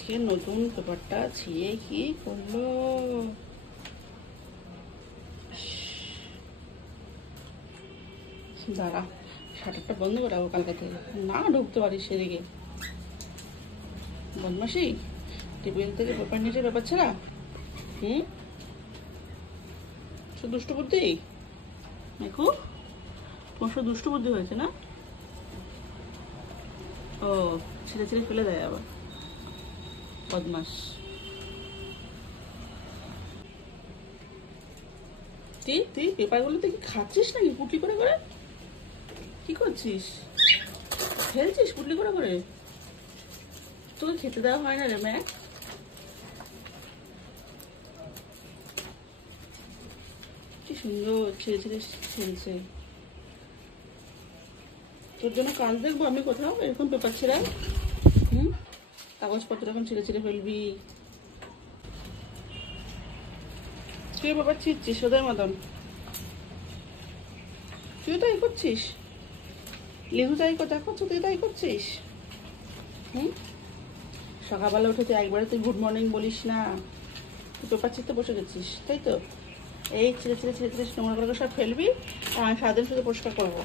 আজকে নতুন পেপারটা ছিঁড়ে কি করলো। দাঁড়া, শাটারটা বন্ধ করে রাখবো কালকে থেকে, না ঢুকতে পারিস সেদিকে। বদমাসি, টেবিল থেকে পেপার নিচে পেপার ছাড়া। শুধু দুষ্ট বুদ্ধি দেখো, তোমার শুধু দুষ্ট বুদ্ধি হয়েছে না? ও ছিঁড়ে ছিঁড়ে ফেলে দেয় আবার, বদমাস। তুই পেপারগুলো তুই কি খাচ্ছিস নাকি পুটলি করে করে? কি করছিস? ফেলছিস পুটলি করে করে? তোকে খেতে দেওয়া হয় না রে ম্যাক। কি সুন্দর ছিঁড়ে ছিঁড়ে ফেলছে। তোর জন্য কাজ দেখবো আমি কোথাও এরকম পেপার ছিঁড়াই? কাগজপত্র এখন ছিঁড়ে ছিঁড়ে ফেলবি। তুই পেপার ছিঁড়ছিস ওদের মতন? তুই তাই করছিস? লিহু তাই দেখো, তুই তাই করছিস? সকালবেলা উঠে তুই একবারে তুই গুড মর্নিং বলিস না, তুই পেপার ছিঁড়তে বসে গেছিস তাই তো? এই ছিঁড়ে ছিঁড়ে ছিঁড়ে ছিঁড়ে নোংরা করে সব ফেলবি আর আমি সারাদিন শুধু পরিষ্কার করবো।